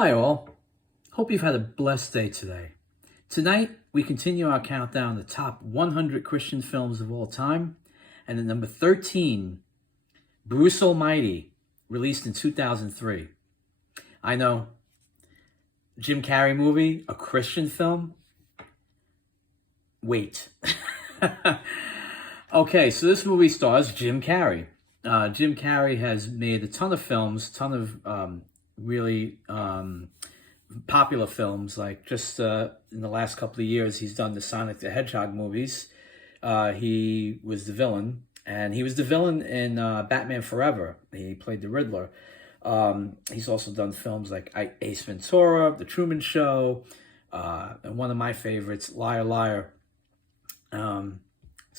Hi all, hope you've had a blessed day today. Tonight, we continue our countdown to the top 100 Christian films of all time, and at number 13, Bruce Almighty, released in 2003. I know, Jim Carrey movie, a Christian film? Wait. Okay, so this movie stars Jim Carrey. Jim Carrey has made a ton of films, really popular films. Like just in the last couple of years, he's done the Sonic the Hedgehog movies. He was the villain, and he was the villain in Batman Forever. He played the Riddler. He's also done films like Ace Ventura, The Truman Show, and one of my favorites, Liar Liar. So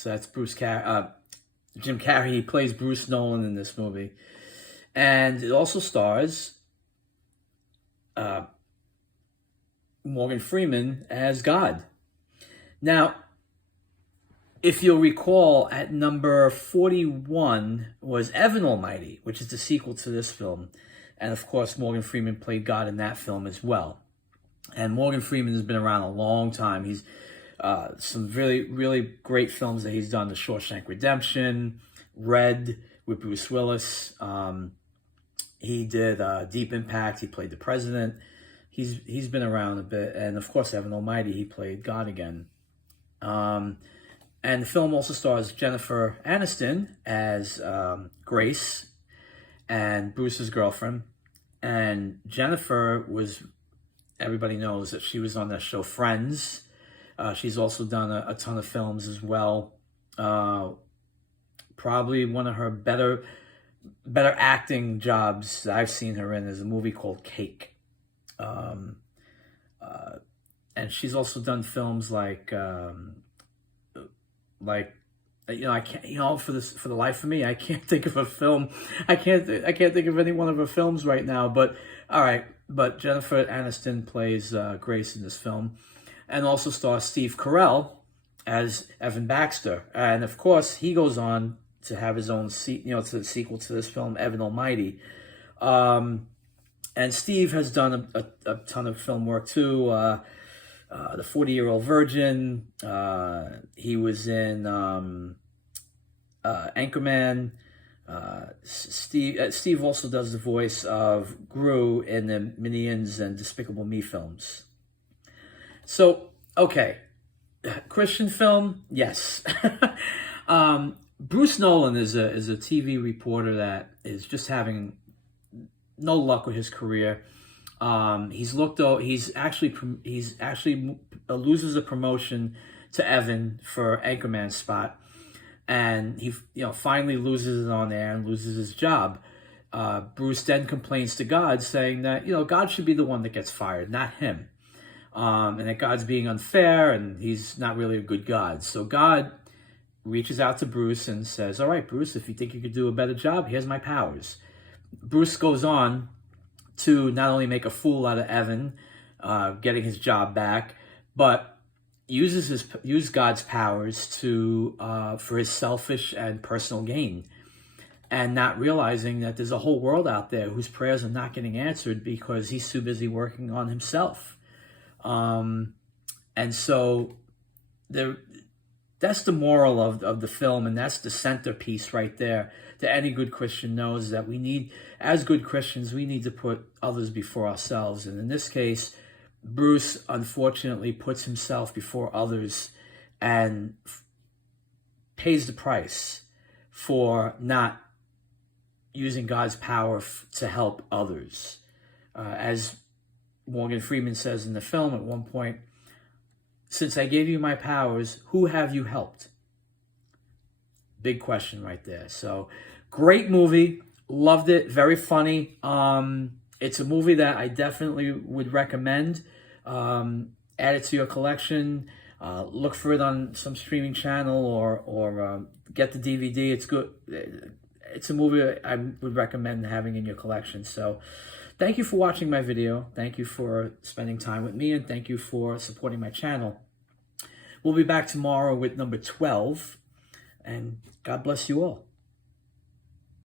that's Jim Carrey. He plays Bruce Nolan in this movie. And it also stars Morgan Freeman as God. Now, if you'll recall, at number 41 was Evan Almighty, which is the sequel to this film. And of course, Morgan Freeman played God in that film as well. And Morgan Freeman has been around a long time. He's some really, really great films that he's done. The Shawshank Redemption, Red with Bruce Willis. He did Deep Impact. He played the president. He's been around a bit. And of course, Evan Almighty, he played God again. And the film also stars Jennifer Aniston as Grace and Bruce's girlfriend. And Jennifer everybody knows that she was on that show Friends. She's also done a ton of films as well. Probably one of her better acting jobs that I've seen her in is a movie called Cake. And she's also done films like I can't, for the life of me, I can't think of a film. I can't think of any one of her films right now. But all right, but Jennifer Aniston plays Grace in this film, and also stars Steve Carell as Evan Baxter, and of course he goes on to have his own to the sequel to this film, Evan Almighty. And Steve has done a ton of film work too. The 40-Year-Old Virgin. He was in Anchorman. Steve also does the voice of Gru in the Minions and Despicable Me films. So, okay, Christian film, yes. Bruce Nolan is a TV reporter that is just having no luck with his career. He's actually loses a promotion to Evan for Anchorman spot, and he finally loses it on air and loses his job. Bruce then complains to God, saying that God should be the one that gets fired, not him, and that God's being unfair and he's not really a good God. So God reaches out to Bruce and says, "All right, Bruce, if you think you could do a better job, here's my powers." Bruce goes on to not only make a fool out of Evan, getting his job back, but use God's powers for his selfish and personal gain, and not realizing that there's a whole world out there whose prayers are not getting answered because he's too busy working on himself. And so that's the moral of the film, and that's the centerpiece right there, that any good Christian knows that as good Christians, we need to put others before ourselves. And in this case, Bruce unfortunately puts himself before others and pays the price for not using God's power to help others. As Morgan Freeman says in the film at one point, "Since I gave you my powers, who have you helped?" Big question right there. So, great movie. Loved it. Very funny. It's a movie that I definitely would recommend. Add it to your collection. Look for it on some streaming channel or get the DVD. It's good. It's a movie I would recommend having in your collection. So, thank you for watching my video. Thank you for spending time with me, and thank you for supporting my channel. We'll be back tomorrow with number 12, and God bless you all.